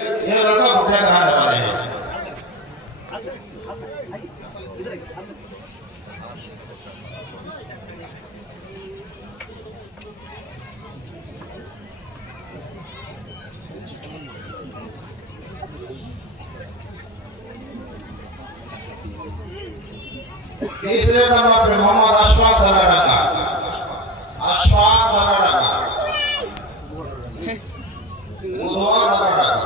ये लड़का भूखा खाने वाले हैं। तीसरे नंबर पे मोहम्मद अशफाक धराड़ा का अशफाक धराड़ा का मुधवा धराड़ा का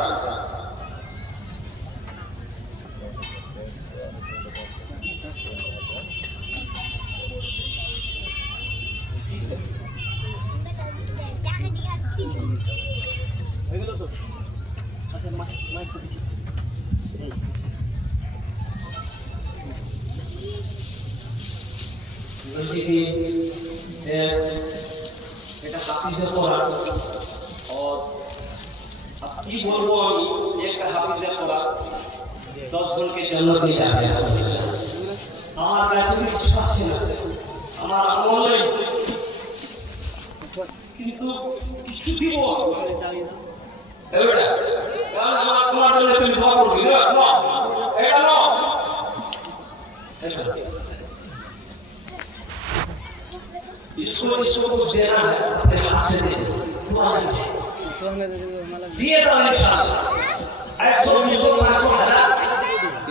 এটা হাফিজে কোরআন और अब की बोलबो আমি একটা হাফিজে কোরআন 10 জনকে জান্নাত নিয়ে যাবে আমার কাছে বিশ্বাস ছিল আমার আমলে কিন্তু কিছু দিব এবারে কারণ আমার তোমার জন্য তুমি দোয়া করবি না এটা না इसको कुछ देना है अपने हाथ से दे दिए तो इंशाल्लाह ऐसो मिसो मासो हला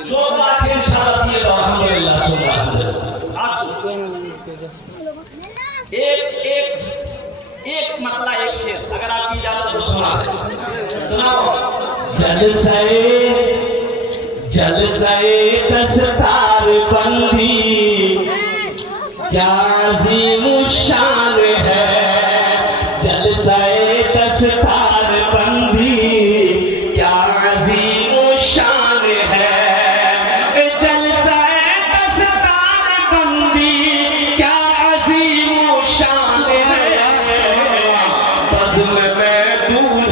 जो बात है इंशाल्लाह दिए तो अल्हम्दुलिल्लाह सुभान एक मतलब एक शेर अगर आपकी इजाजत तो सुना सुनाओ जलसाए दस्तार बंदी क्या अज़ीम शान